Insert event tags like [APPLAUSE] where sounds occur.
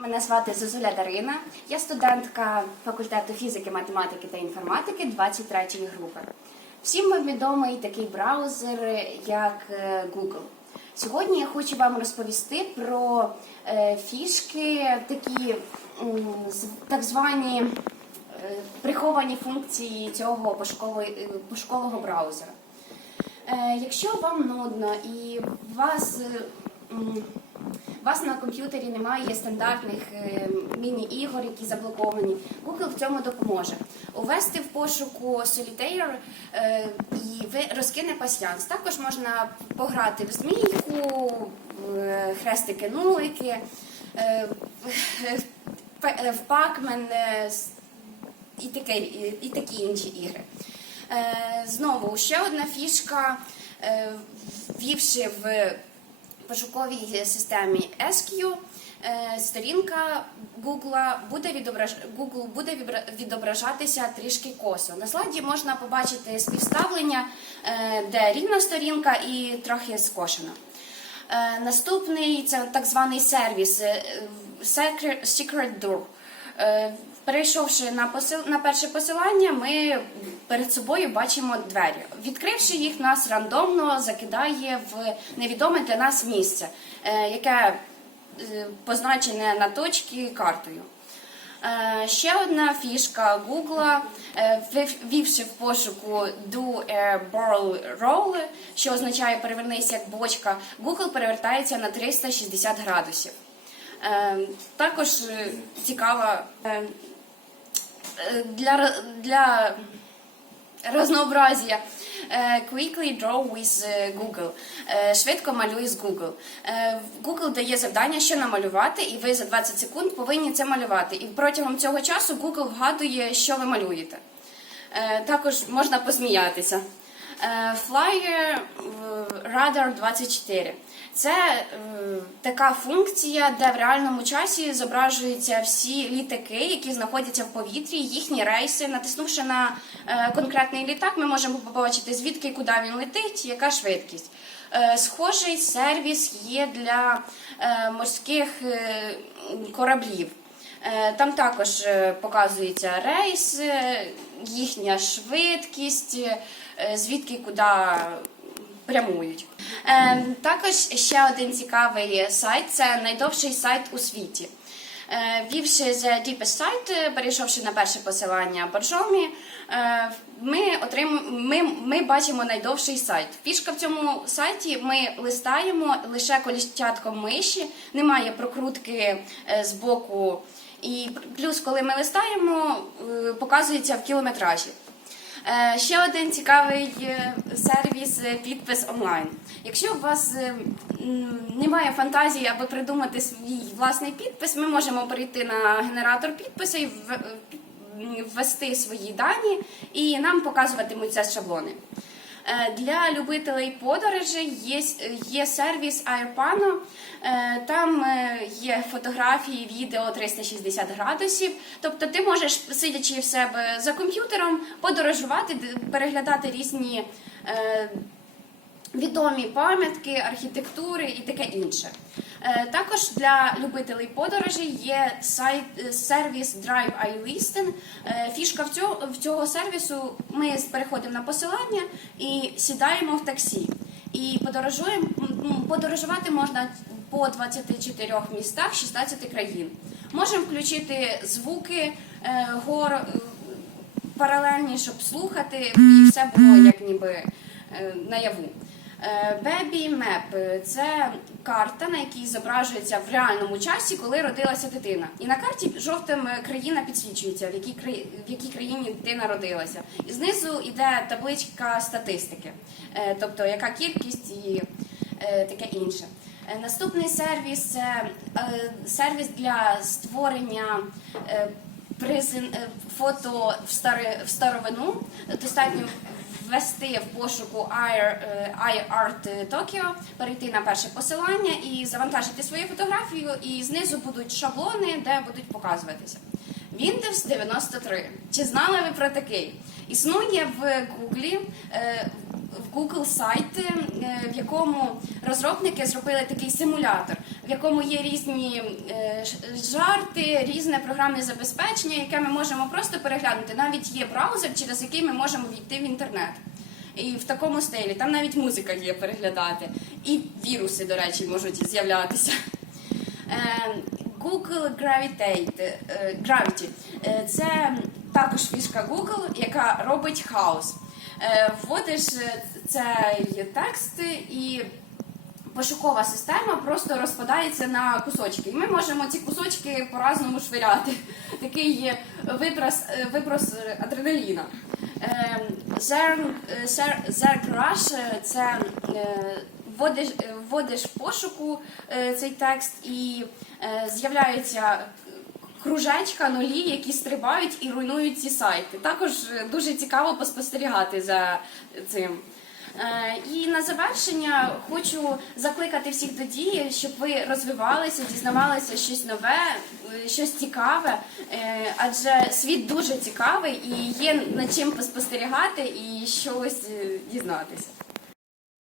Мене звати Зозуля Дарина. Я студентка факультету фізики, математики та інформатики 23 групи. Всім вам відомий такий браузер, як е, Google. Сьогодні я хочу вам розповісти про е, фішки, такі так звані е, приховані функції цього пошукового браузера. Якщо вам нудно і вас, у вас на комп'ютері немає стандартних е, міні-ігор, які заблоковані, Google в цьому допоможе. Увести в пошуку Solitaire е, і розкине пасьянс. Також можна пограти в змійку, е, хрестики-нулики, в- е, і, і, такі інші ігри. Знову ще одна фішка, ввівши в пошуковій системі SQ, е, сторінка Google буде, відображ... Google буде відображатися трішки косо. На слайді можна побачити співставлення, е, де рівна сторінка і трохи скошена. Е, Наступний це так званий сервіс е, Secret, Door. Е, Перейшовши на посил на перше посилання, ми перед собою бачимо двері. Відкривши їх, нас рандомно закидає в невідоме для нас місце, е, яке е, позначене на точці картою. Е, Ще одна фішка Google, ввівши в пошуку do a barrel roll, що означає перевернись як бочка, Google перевертається на 360 градусів. Також цікава для, для разнообразія. Е, Quickly draw with е, Google. Е, Швидко малюй з Google. Е, Google дає завдання, що намалювати, і ви за 20 секунд повинні це малювати. І протягом цього часу Google вгадує, що ви малюєте. Е, Також можна посміятися. Flyer Radar 24. Це е, така функція, де в реальному часі зображуються всі літаки, які знаходяться в повітрі, їхні рейси. Натиснувши на е, конкретний літак, ми можемо побачити, звідки куди він летить, яка швидкість. Е, Схожий сервіс є для морських кораблів. Е, Там також е, показується рейс, їхня швидкість, е, звідки куди прямують. Також ще один цікавий сайт це найдовший сайт у світі. Ввівши The Deepest е, перейшовши на перше посилання Боржомі, ми, отрим... ми, ми бачимо найдовший сайт. Фішка в цьому сайті ми листаємо лише коліщатком миші, немає прокрутки з боку. І плюс, коли ми листаємо, е, показується в кілометражі. Е, Ще один цікавий е, сервіс підпис онлайн. Якщо у вас немає фантазії, аби придумати свій власний підпис, ми можемо перейти на генератор підпису і ввести свої дані, і нам показуватимуться шаблони. Е, Для любителей подорожей є, є сервіс Airpano. Е, Там е, є фотографії, відео 360 градусів. Тобто ти можеш, сидячи в себе за комп'ютером, подорожувати, переглядати різні е, відомі пам'ятки, архітектури і таке інше. Е, Також для любителей подорожей є сайт е, сервіс Drive iListen. Е, Фішка в цього, в цього сервісу ми переходимо на посилання і сідаємо в таксі. І подорожуємо, подорожувати можна по 24 містах 16 країн. Можемо включити звуки гор паралельні, щоб слухати, і все було як ніби наяву. Map – це карта, на якій зображується в реальному часі, коли родилася дитина. І на карті жовтим е, країна підсвічується, в якій, в якій країні дитина родилася. І знизу йде табличка статистики, е, тобто яка кількість і е, таке інше. Наступний сервіс це сервіс для створення фото в старовину. Достатньо ввести в пошуку е, iArt Tokyo, перейти на перше посилання і завантажити свою фотографію, і знизу будуть шаблони, де будуть показуватися. Windows 93. Чи знали ви про такий? Існує в е, в Google сайт, е, в якому розробники зробили такий симулятор, в якому є різні е, жарти, різне програмне забезпечення, яке ми можемо просто переглянути. Навіть є браузер, через який ми можемо війти в інтернет. І в такому стилі. Там навіть музика є переглядати. І віруси, до речі, можуть з'являтися. Е, Google Gravitate, Gravity це також фішка Google, яка робить хаос. Е, Вводиш е, цей текст і пошукова система просто розпадається на кусочки. І ми можемо ці кусочки по-разному швиряти. [LAUGHS] Такий є виброс, е, адреналіна. Е, Zer- Zergrush – це вводиш, вводиш в пошуку цей текст і з'являються кружечка, нулі, які стрибають і руйнують ці сайти. Також е, дуже цікаво поспостерігати за цим. Е, І на завершення хочу закликати всіх до дії, щоб ви розвивалися, дізнавалися щось нове, е, щось цікаве, адже світ дуже цікавий і є над чим поспостерігати і щось дізнатися.